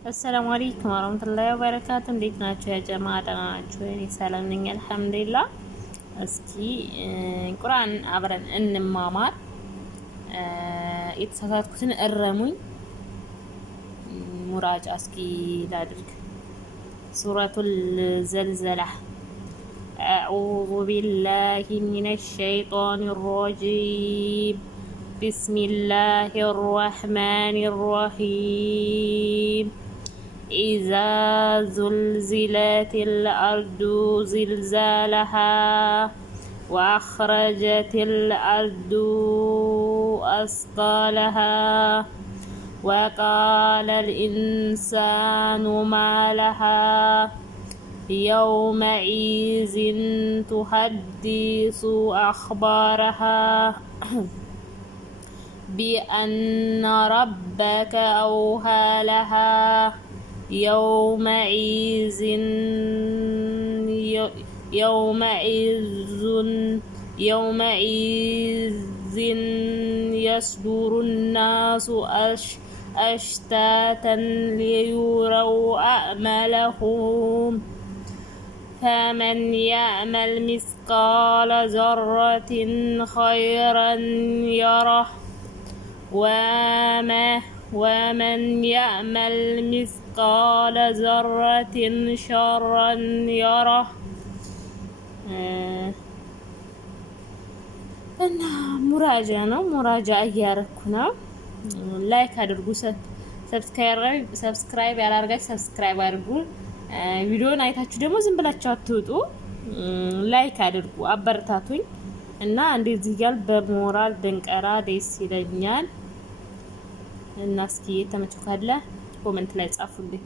السلام عليكم ورحمة الله وبركاته እንዴት ናችሁ ያ ጀማ ደህና ናችሁ? እኔ ሰላም ነኝ አልሐምዱሊላህ። እስኪ ቁርአን አብረን እንማማር። የተሳሳትኩትን እረሙኝ። ሙራጃ እስኪ ላድርግ። ሱረቱል ዘልዘላህ أعوذ بالله من الشيطان الرجيم بسم الله الرحمن الرحيم إذا زلزلت الأرض زلزالها وأخرجت الأرض أثقالها وقال الإنسان ما لها يومئذ تحدث أخبارها بأن ربك أوحى لها يومئذ يصدر الناس أشتاتا ليروا أعمالهم فمن يعمل مثقال ذرة خيرا يره ومن يعمل مثقال ذرة شرا يره እና ሙራጃ ነው። ሙራጃ እያረኩ ነው። ላይክ አድርጉ። ሰብስክራይብ ያላርጋችሁ ሰብስክራይብ አድርጉ። ቪዲዮን አይታችሁ ደግሞ ዝም ብላችሁ አትውጡ። ላይክ አድርጉ፣ አበረታቱኝ እና እንደዚህ ጋር በሞራል ድንቀራ ደስ ይለኛል። እና እስኪ የተመቸው ካለ ኮሜንት ላይ ጻፉልኝ።